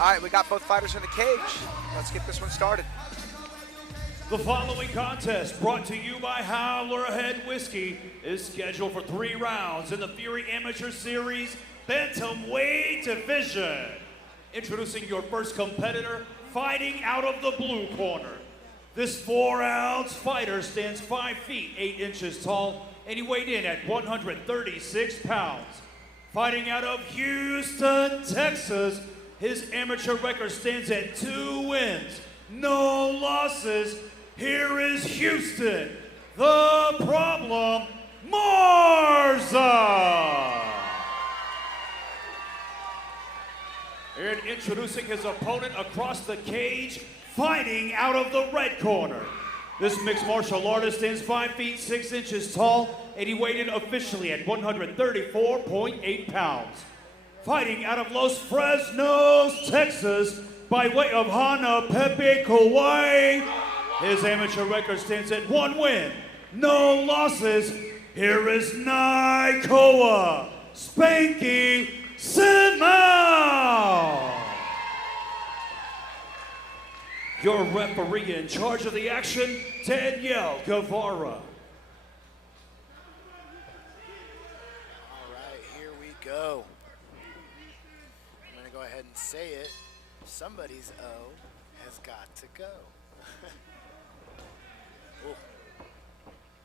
All right, we got both fighters in the cage. Let's get this one started. The following contest, brought to you by Howler Head Whiskey, is scheduled for 3 rounds in the Fury Amateur Series Bantamweight Division. Introducing your first competitor, fighting out of the blue corner. This 4-ounce fighter stands 5 feet 8 inches tall, and he weighed in at 136 pounds. Fighting out of Houstin, Texas, his amateur record stands at 2 wins, no losses. Here is Houstin, the Problem, Marza. And introducing his opponent across the cage, fighting out of the red corner. This mixed martial artist stands 5 feet 6 inches tall, and he weighed in officially at 134.8 pounds. Fighting out of Los Fresnos, Texas, by way of Pepe Kauai. His amateur record stands at 1 win, no losses. Here is Naikoa, Spanky Simao. Your referee in charge of the action, Danielle Guevara. All right, here we go. I'm gonna go ahead and say it. Somebody's O has got to go. Ooh.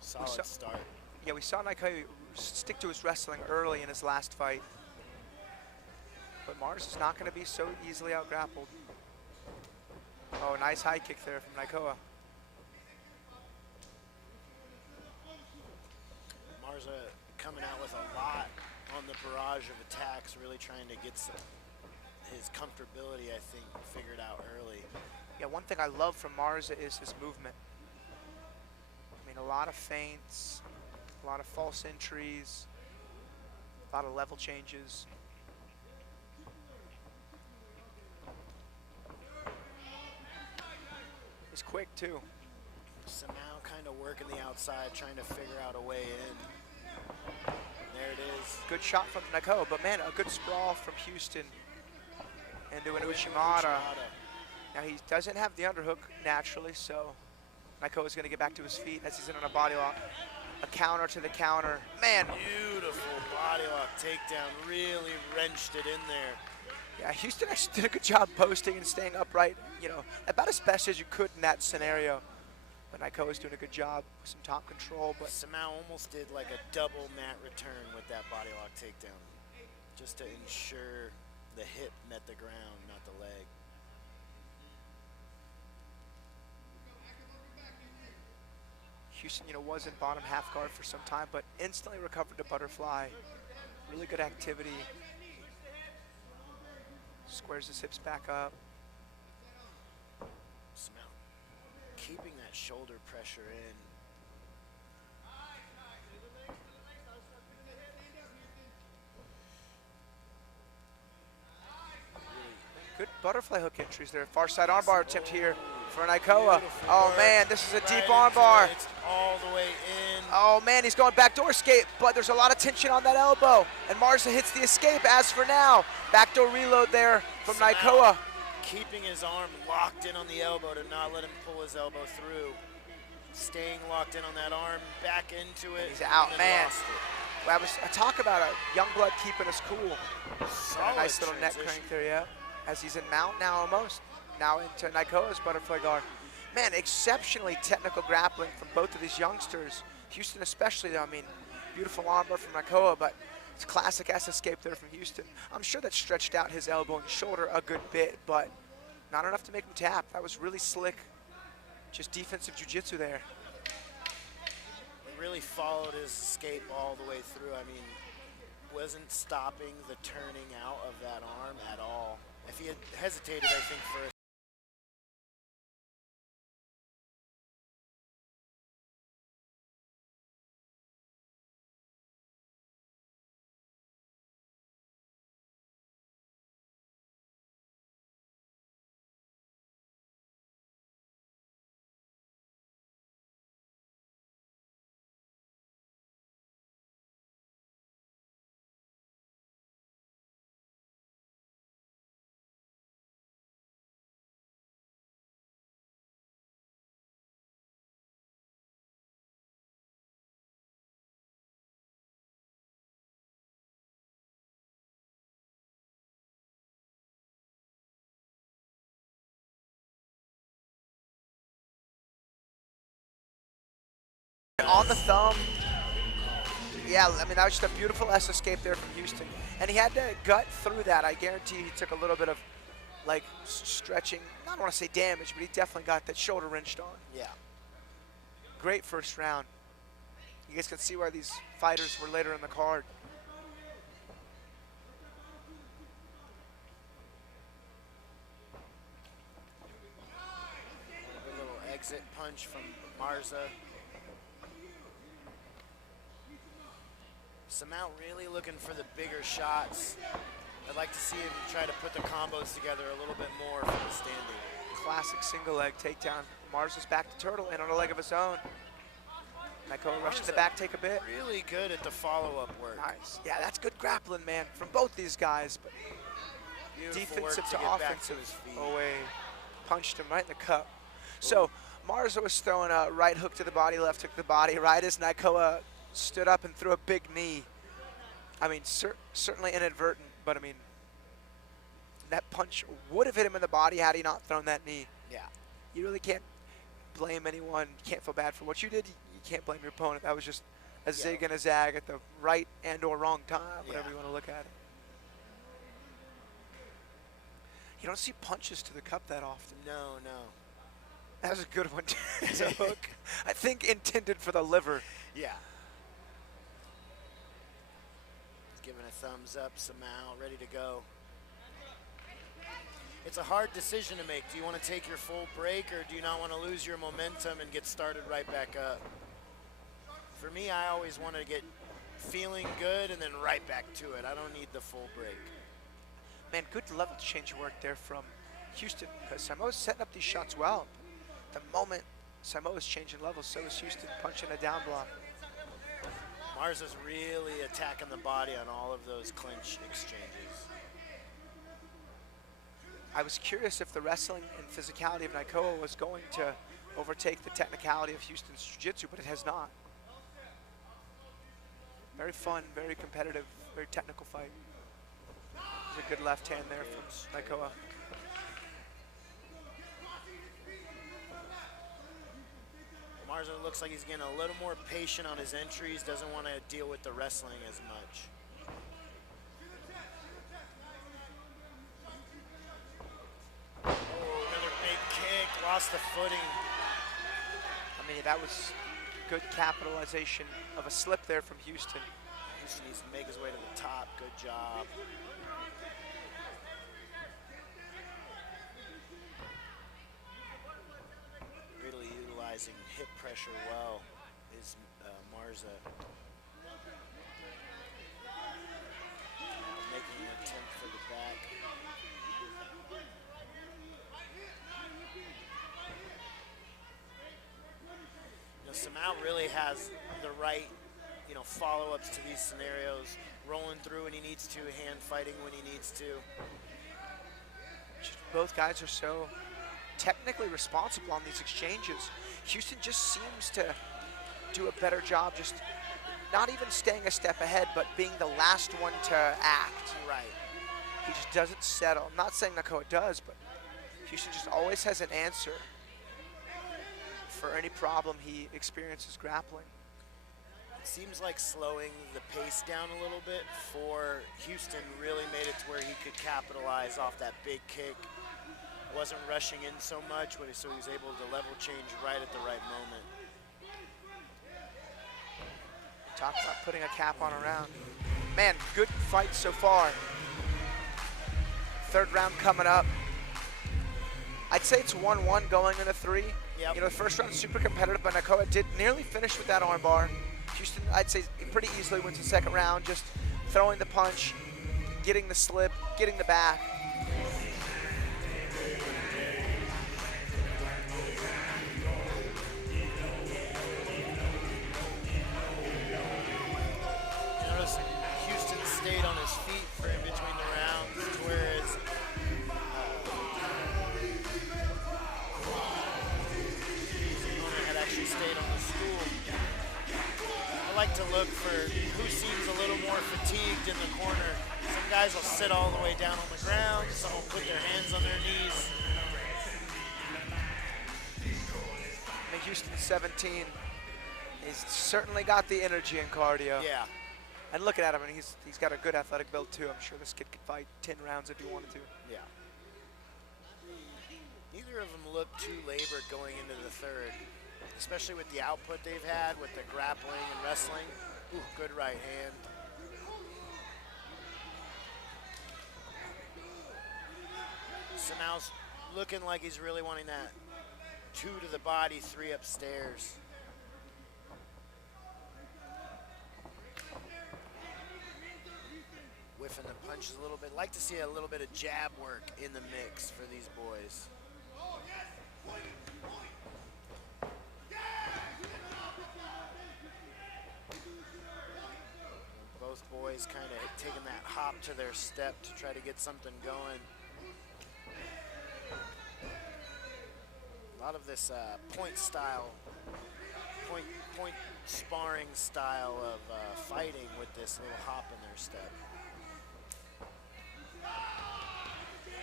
Solid start. Yeah, we saw Naikoa stick to his wrestling early in his last fight. But Mars is not going to be so easily out-grappled. Oh, nice high kick there from Naikoa. Marza coming out with a lot on the barrage of attacks, really trying to get his comfortability, I think, figured out early. Yeah, one thing I love from Marza is his movement. I mean, a lot of feints, a lot of false entries, a lot of level changes. He's quick too. Simao kind of working the outside, trying to figure out a way in. There it is. Good shot from Naikoa, but man, a good sprawl from Houstin into an Uchimata. Now he doesn't have the underhook naturally, so Naikoa is going to get back to his feet as he's in on a body lock. A counter to the counter. Man. Beautiful body lock takedown, really wrenched it in there. Yeah, Houstin actually did a good job posting and staying upright, you know, about as best as you could in that scenario. But Naikoa is doing a good job with some top control. But Simao almost did like a double mat return with that body lock takedown, just to ensure the hip met the ground, not the leg. Houstin, you know, was in bottom half guard for some time, but instantly recovered to butterfly. Really good activity. Squares his hips back up. Simao keeping that shoulder pressure in. Good butterfly hook entries there. Far side armbar attempt here for Naikoa. Oh man, this is a deep armbar. It's all the way in. Oh man, he's going backdoor escape, but there's a lot of tension on that elbow. And Marza hits the escape as for now. Backdoor reload there from Naikoa. Keeping his arm locked in on the elbow to not let him pull his elbow through. Staying locked in on that arm, back into it. And he's out, man. Lost it. Well, I talk about a young blood keeping us cool. Solid A nice little neck transition. crank there, yeah. As he's in mount now almost. Now into Naikoa's butterfly guard. Man, exceptionally technical grappling from both of these youngsters. Houstin especially, though, I mean, beautiful armbar from Naikoa, but it's classic ass escape there from Houstin. I'm sure that stretched out his elbow and shoulder a good bit, but not enough to make him tap. That was really slick. Just defensive jiu-jitsu there. He really followed his escape all the way through. I mean, wasn't stopping the turning out of that arm at all. If he had hesitated, I think, for a thumb. Yeah, I mean, that was just a beautiful escape there from Houstin. And he had to gut through that. I guarantee he took a little bit of, like, stretching. I don't want to say damage, but he definitely got that shoulder wrenched on. Yeah. Great first round. You guys can see where these fighters were later in the card. A little exit punch from Marza. Simao really looking for the bigger shots. I'd like to see him try to put the combos together a little bit more from the standing. Classic single leg takedown. Marza's back to turtle in on a leg of his own. Naikoa rushing the back, take a bit. Really good at the follow-up work. Nice. Yeah, that's good grappling, man, from both these guys. But Beautiful defensive work to get back offensive his feet. away. Punched him right in the cup. So Marza was throwing a right hook to the body, left hook to the body. Right as Naikoa stood up and threw a big knee. I mean, certainly inadvertent, but I mean, that punch would have hit him in the body had he not thrown that knee. Yeah. You really can't blame anyone. You can't feel bad for what you did. You can't blame your opponent. That was just a zig and a zag at the right and or wrong time, whatever you want to look at it. You don't see punches to the cup that often. No, no. That was a good one as a hook. I think intended for the liver. Yeah. Giving a thumbs up, Simao, ready to go. It's a hard decision to make. Do you want to take your full break, or do you not want to lose your momentum and get started right back up? For me, I always want to get feeling good and then right back to it. I don't need the full break. Man, good level change work there from Houstin, because Simo's setting up these shots well. The moment Simo is changing levels, so is Houstin punching a down block. Marza's really attacking the body on all of those clinch exchanges. I was curious if the wrestling and physicality of Naikoa was going to overtake the technicality of Houstin's jiu-jitsu, but it has not. Very fun, very competitive, very technical fight. There's a good left hand there from Naikoa. Marza looks like he's getting a little more patient on his entries, doesn't want to deal with the wrestling as much. Oh, another big kick, lost the footing. I mean, that was good capitalization of a slip there from Houstin. Houstin needs to make his way to the top, good job. Really utilizing hip pressure well is Marza. Making an attempt for the back. You know, Simao really has the right, follow-ups to these scenarios, rolling through when he needs to, hand fighting when he needs to. Both guys are so technically responsible on these exchanges. Houstin just seems to do a better job, just not even staying a step ahead, but being the last one to act. Right. He just doesn't settle. I'm not saying Naikoa does, but Houstin just always has an answer for any problem he experiences grappling. It seems like slowing the pace down a little bit for Houstin really made it to where he could capitalize off that big kick. Wasn't rushing in so much, so he was able to level change right at the right moment. Talk about putting a cap on a round. Man, good fight so far. Third round coming up. I'd say it's 1-1 going into 3. Yep. The first round super competitive, but Naikoa did nearly finish with that armbar. Houstin, I'd say, pretty easily wins the second round, just throwing the punch, getting the slip, getting the back. Notice Houstin stayed on his feet for in between the rounds, whereas had actually stayed on the stool. I like to look for who seems a little more fatigued in the corner. Some guys will sit all the way down on the ground, some will put their hands on their knees. I mean, Houston's 17. He's certainly got the energy and cardio. Yeah. And looking at him, and he's got a good athletic build too. I'm sure this kid could fight 10 rounds if he wanted to. Yeah. Neither of them look too labored going into the third, especially with the output they've had with the grappling and wrestling. Ooh, good right hand. Simao's looking like he's really wanting that 2 to the body, 3 upstairs. Whiffing the punches a little bit. Like to see a little bit of jab work in the mix for these boys. Both boys kind of taking that hop to their step to try to get something going. A lot of this point sparring style of fighting with this little hop in their step.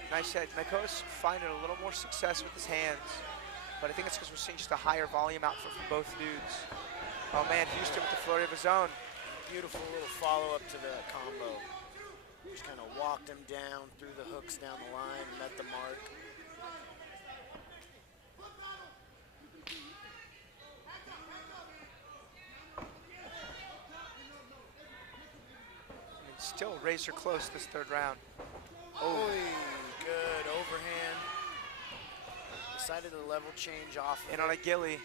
Nice head. Naikoa's finding a little more success with his hands, but I think it's because we're seeing just a higher volume output from both dudes. Oh man, Houstin with the flurry of his own. Beautiful little follow-up to the combo. Just kind of walked him down, threw the hooks down the line, met the mark. And still razor close this third round. Oh, good overhand. Decided to level change off. And on a gilly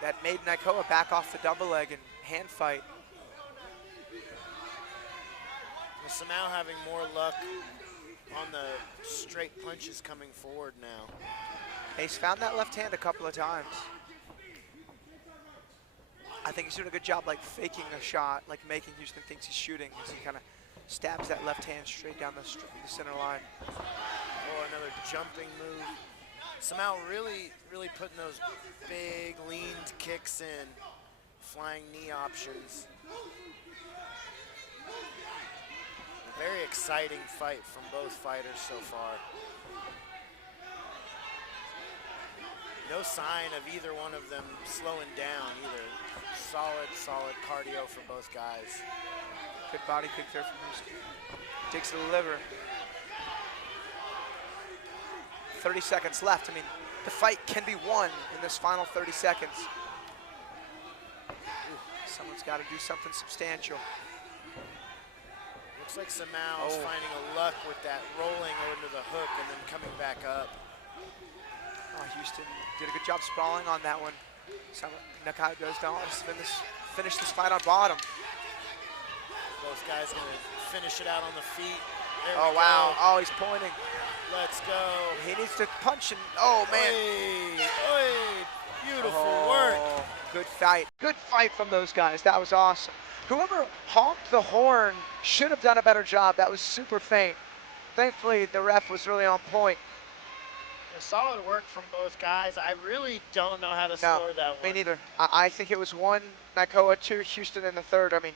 that made Naikoa back off the double leg and hand fight. With Simao having more luck on the straight punches coming forward now. He's found that left hand a couple of times. I think he's doing a good job like faking a shot, like making Houstin thinks he's shooting as he kind of stabs that left hand straight down the center line. Oh, another jumping move. Simao really putting those big leaned kicks in, flying knee options. A very exciting fight from both fighters so far. No sign of either one of them slowing down either. Solid cardio for both guys. Good body kick there from Houstin. Takes to the liver. 30 seconds left. I mean, the fight can be won in this final 30 seconds. Ooh, someone's got to do something substantial. Looks like Simao's finding a luck with that rolling into the hook and then coming back up. Oh, Houstin did a good job sprawling on that one. Naikoa goes down. Finish this fight on bottom. Both guys gonna finish it out on the feet. Oh, wow. Oh, he's pointing. Let's go. He needs to punch and, oh, man. Beautiful work. Good fight. Good fight from those guys. That was awesome. Whoever honked the horn should have done a better job. That was super faint. Thankfully, the ref was really on point. Solid work from both guys. I really don't know how to score that one. Me neither. I think it was 1 Naikoa, 2 Houstin in the third. I mean,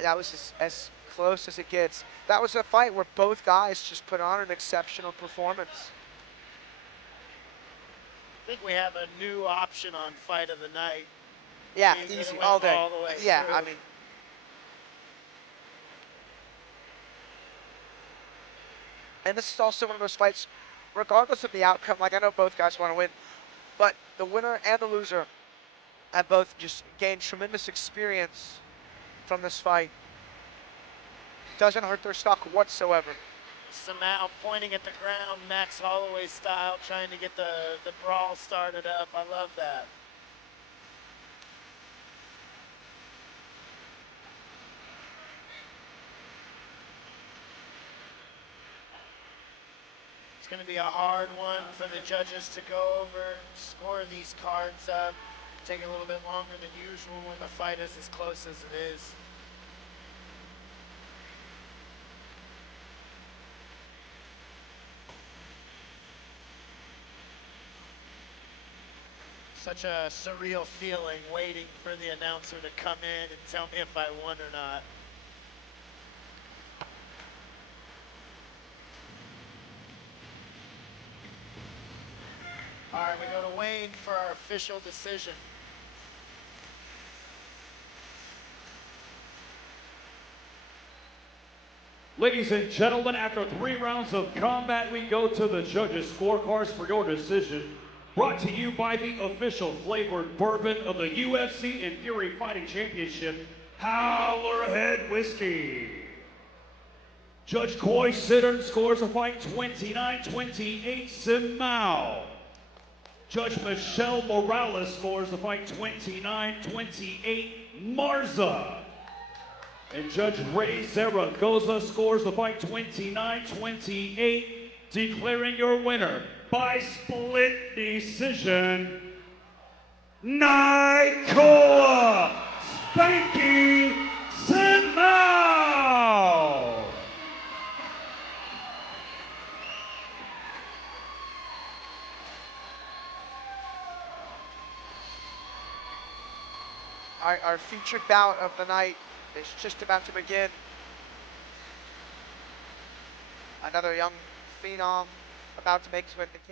that was as close as it gets. That was a fight where both guys just put on an exceptional performance. I think we have a new option on Fight of the Night. Yeah, easy, all day. All the way yeah, through. I mean. And this is also one of those fights, regardless of the outcome, like I know both guys want to win, but the winner and the loser have both just gained tremendous experience from this fight. Doesn't hurt their stock whatsoever. Simao pointing at the ground, Max Holloway style, trying to get the brawl started up. I love that. It's going to be a hard one for the judges to go over, score these cards up. Take a little bit longer than usual when the fight is as close as it is. Such a surreal feeling waiting for the announcer to come in and tell me if I won or not. All right, we go to Wayne for our official decision. Ladies and gentlemen, after 3 rounds of combat, we go to the judges' scorecards for your decision. Brought to you by the official flavored bourbon of the UFC and Fury Fighting Championship, Howler Head Whiskey. Judge Coy Sittern scores the fight 29-28 Simao. Judge Michelle Morales scores the fight 29-28 Marza. And Judge Ray Zaragoza scores the fight 29-28, declaring your winner by split decision, Naikoa Spanky Simao. Our featured bout of the night is just about to begin. Another young phenom about to make his way to the cage.